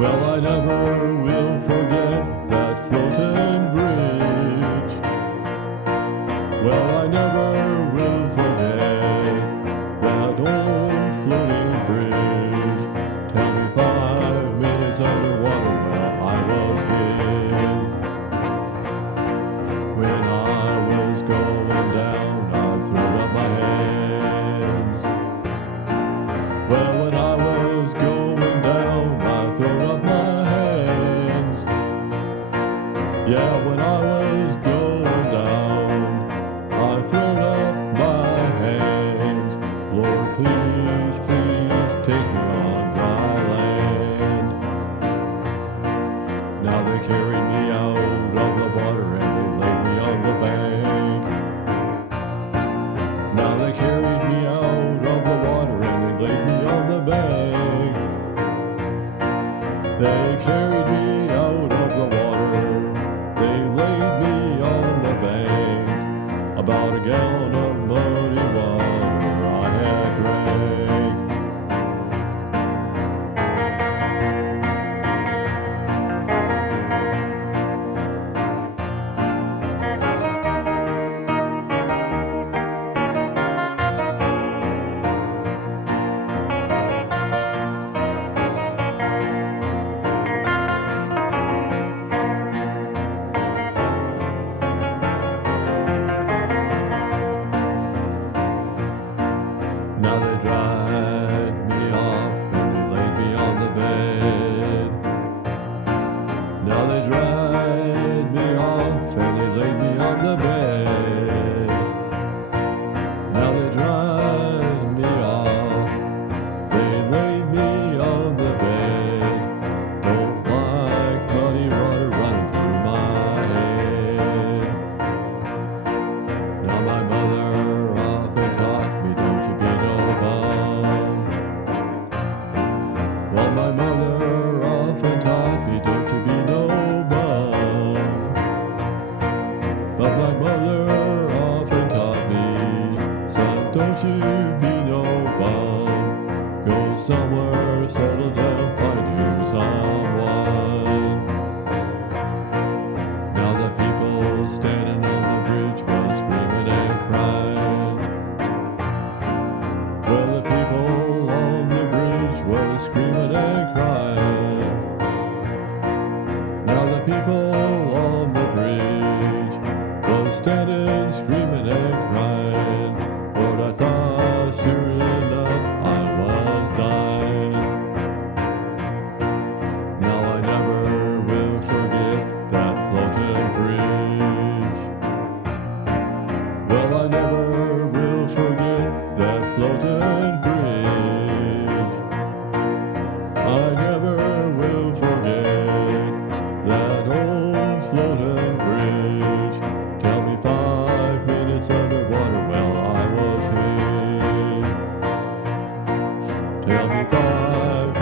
Well, I never will forget that floating bridge. Well, I never will forget that old floating bridge. Tell me 5 minutes underwater, well, I was hit. When I was going down, I threw up my hands. Well, when I was going down, I threw up my hands. Yeah, when I was going down, I threw up my hands. Lord, please, please take me on dry land. Now they carried me out of the water and they laid me on the bank. Now they carried me out of the water and they laid me on the bank. They carried me out of the water, they laid me on the bank. About a gallon of muddy water I had drank. Now they dried me off and they laid me on the bed. Now they dried me off and they laid me on the bed. Now they dried me off, they laid me on the bed. Don't like muddy water running through my head. Now my mother often taught me, don't you be no bum. Well, my mother often taught me, don't you be no bum. But my mother often taught me, son, don't you be no bum. Go somewhere, settle down, find you someone. Now the people standing on the bridge were screaming and crying. Well, the people on the bridge were screaming and crying. Now the people on the bridge were standing, screaming and crying. But I thought, sure enough, I was dying. Now I never will forget that floating bridge. Well, I never will forget that floating bridge. I never will forget that old floating bridge. Tell me 5 minutes underwater, well, I was hit. Tell me 5